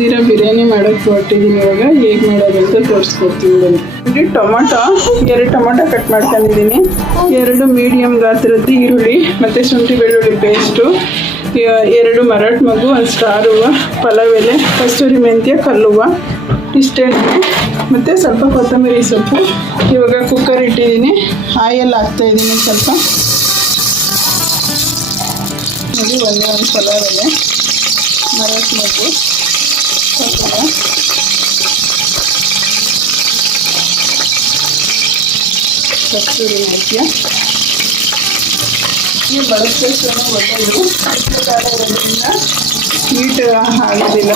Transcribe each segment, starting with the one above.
ಹುರಿದಿರೋ ಬಿರಿಯಾನಿ ಮಾಡೋಕ್ಕೆ ಹೊರಟಿದ್ದೀನಿ ಇವಾಗ, ಹೇಗೆ ಮಾಡೋದು ಅಂತ ತೋರಿಸ್ಕೊಡ್ತೀನಿ ಬನ್ನಿ. ಟೊಮೊಟೊ, ಎರಡು ಟೊಮೊಟೊ ಕಟ್ ಮಾಡ್ಕೊಂಡಿದ್ದೀನಿ. ಎರಡು ಮೀಡಿಯಮ್ ಗಾತ್ರದ್ದು ಈರುಳ್ಳಿ, ಮತ್ತು ಶುಂಠಿ ಬೆಳ್ಳುಳ್ಳಿ ಪೇಸ್ಟು ಎರಡು ಮರಾಟ್ ಮಗು, ಒಂದು ಸ್ಟಾರ್ ಹೂವು, ಪಲಾವ್ ಎಲೆ, ಕಸ್ತೂರಿ ಮೆಂತ್ಯ ಕಲ್ಲುವ ಇಷ್ಟೇ. ಮತ್ತು ಸ್ವಲ್ಪ ಕೊತ್ತಂಬರಿ ಸೊಪ್ಪು. ಇವಾಗ ಕುಕ್ಕರ್ ಇಟ್ಟಿದ್ದೀನಿ. ಆಯಲ್ ಹಾಕ್ತಾಯಿದ್ದೀನಿ ಸ್ವಲ್ಪ. ನೋಡಿ, ಒಂದೇ ಒಂದು ಪಲಾವ್ ಎಲೆ ಮಗು. ಕಲ್ಲುವ ಕಸ್ತೂರಿ ಮೆಂತ್ಯ ಈ ಬಳಸೋಷ್ಟು ಒಳ್ಳೆಯದು ಕಾಲ ಹೀಟ್ ಆಗೋದಿಲ್ಲ.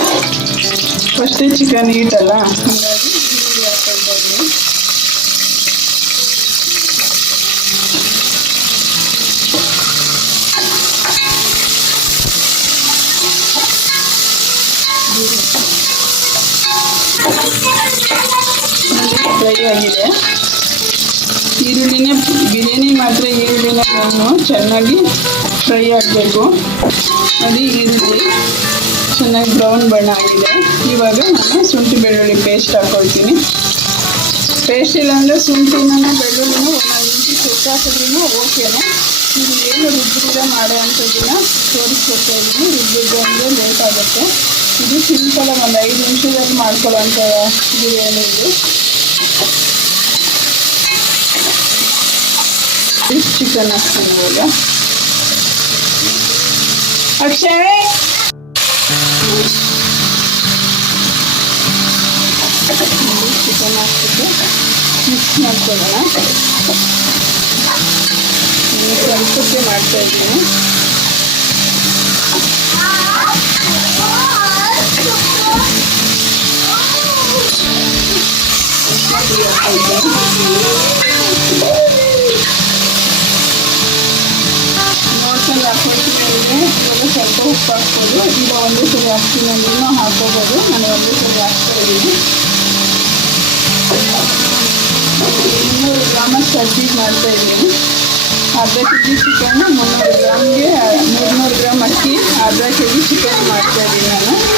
ಫಸ್ಟೇ ಚಿಕನ್ ಹೀಟ್ ಅಲ್ಲ. ಹಾಗಾಗಿ ಈರುಳ್ಳಿ ಹಾಕೊಂಡು ಫ್ರೈ ಆಗಿದೆ. ಈರುಳ್ಳಿನೇ, ಬಿರಿಯಾನಿ ಮಾತ್ರ ಈರುಳ್ಳಿನ ನಾನು ಚೆನ್ನಾಗಿ ಫ್ರೈ ಆಗಬೇಕು. ಅದು ಈರುಳ್ಳಿ ಚೆನ್ನಾಗಿ ಬ್ರೌನ್ ಬಣ್ಣ ಆಗಿದೆ. ಇವಾಗ ನಾನು ಶುಂಠಿ ಬೆಳ್ಳುಳ್ಳಿ ಪೇಸ್ಟ್ ಹಾಕ್ಕೊಳ್ತೀನಿ ಪೇಸ್ಟ್ ಇಲ್ಲ ಅಂದರೆ ಶುಂಠಿನ ಬೆಳ್ಳುಳ್ಳಿನೂ ಒಂದು ಇಂಚು ಸುಟ್ಟು ಹಾಕಿದ್ರೂ ಓಕೆನೆ ಇದು ಏನು ರುಬ್ಬಿದ ಮಾಡೋ ಅಂಥದ್ದನ್ನ ತೋರಿಸ್ಕೊಡ್ತಾ ಇದ್ದೀನಿ. ರುಬ್ಬಿದ್ದು ಅಂದರೆ ಲೇಟ್ ಆಗುತ್ತೆ. ಇದು ಸಿಂಪಲ್ ಒಂದು ಐದು ನಿಮಿಷದಲ್ಲಿ ಅಂತ ಬಿರಿಯಾನಿ ಇದು. ಚಿಕನ್ ಹಾಕ್ತೀನಿ ಇವಾಗ ಅಕ್ಷಯ್ ಚಿಕನ್ ಹಾಕ್ಬಿಟ್ಟು ಮಿಕ್ಸ್ ಮಾಡ್ಕೊಳ್ಳೋಣ ಇನ್ನು ಸ್ವಲ್ಪಕ್ಕೆ ಮಾಡ್ತಾ ಇದ್ದೀನಿ ಉಪ್ಪು ಹಾಕ್ಬೋದು ಈಗ ಒಂದೇ ಸರಿ ಹಾಕ್ತೀನಿ ಅಂದ್ರೂ ಹಾಕೋಬೋದು ನಾನು ಒಂದೇ ಸರಿ ಹಾಕ್ತಾ ಇದ್ದೀನಿ ಮುನ್ನೂರು ಗ್ರಾಮಷ್ಟು ಸಜ್ಜಿಗೆ ಮಾಡ್ತಾ ಇದ್ದೀನಿ ಅರ್ಧ ಕೆ ಜಿ ಚಿಕನ್ನು ಮುನ್ನೂರು ಗ್ರಾಮ್ಗೆ ಮೂರ್ನೂರು ಗ್ರಾಮ್ ಅಕ್ಕಿ ಅರ್ಧ ಕೆ ಜಿ ಚಿಕನ್ ಮಾಡ್ತಾ ಇದ್ದೀನಿ ನಾನು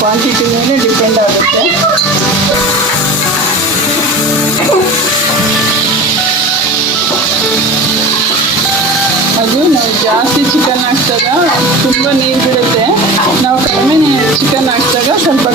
ಕ್ವಾಂಟಿಟಿ ಮೇಲೆ ಡಿಪೆಂಡ್ ಆಗುತ್ತೆ. ಅದು ನಾವು ಜಾಸ್ತಿ ಚಿಕನ್ ಹಾಕ್ದಾಗ ತುಂಬ ನೀರು ಬಿಡುತ್ತೆ ನಾವು ಕಡಿಮೆ ಚಿಕನ್ ಹಾಕ್ದಾಗ ಸ್ವಲ್ಪ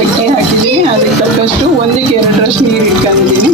ಅಕ್ಕಿ ಹಾಕಿದ್ದೀನಿ ಅದಕ್ಕೆ ತಕ್ಕಷ್ಟು ಒಂದಕ್ಕೆ ಎರಡರಷ್ಟು ನೀರು ಇಟ್ಕೊಂಡಿದ್ದೀನಿ.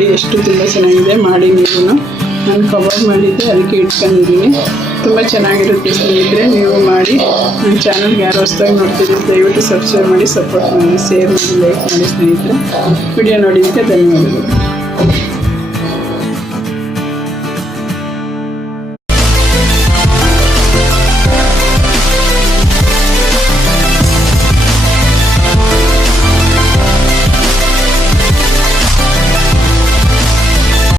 ಟೇಸ್ಟು ತುಂಬ ಚೆನ್ನಾಗಿದೆ. ಮಾಡಿ ನೀವು ನಾನು ಕವರ್ ಮಾಡಿದ್ದೆ ಅದಕ್ಕೆ ಇಟ್ಕೊಂಡಿದ್ದೀನಿ. ತುಂಬ ಚೆನ್ನಾಗಿರುತ್ತೆ ಸ್ನೇಹಿತರೆ, ನೀವು ಮಾಡಿ. ನನ್ನ ಚಾನಲ್ಗೆ ಯಾರು ಹೊಸ್ದಾಗಿ ನೋಡ್ತಿದ್ದೀರಿ ದಯವಿಟ್ಟು ಸಬ್ಸ್ಕ್ರೈಬ್ ಮಾಡಿ ಸಪೋರ್ಟ್ ಮಾಡಿ ಶೇರ್ ಮಾಡಿ ಲೈಕ್ ಮಾಡಿ ಸ್ನೇಹಿತರೆ. ವಿಡಿಯೋ ನೋಡಿದ್ದಕ್ಕೆ ಧನ್ಯವಾದಗಳು.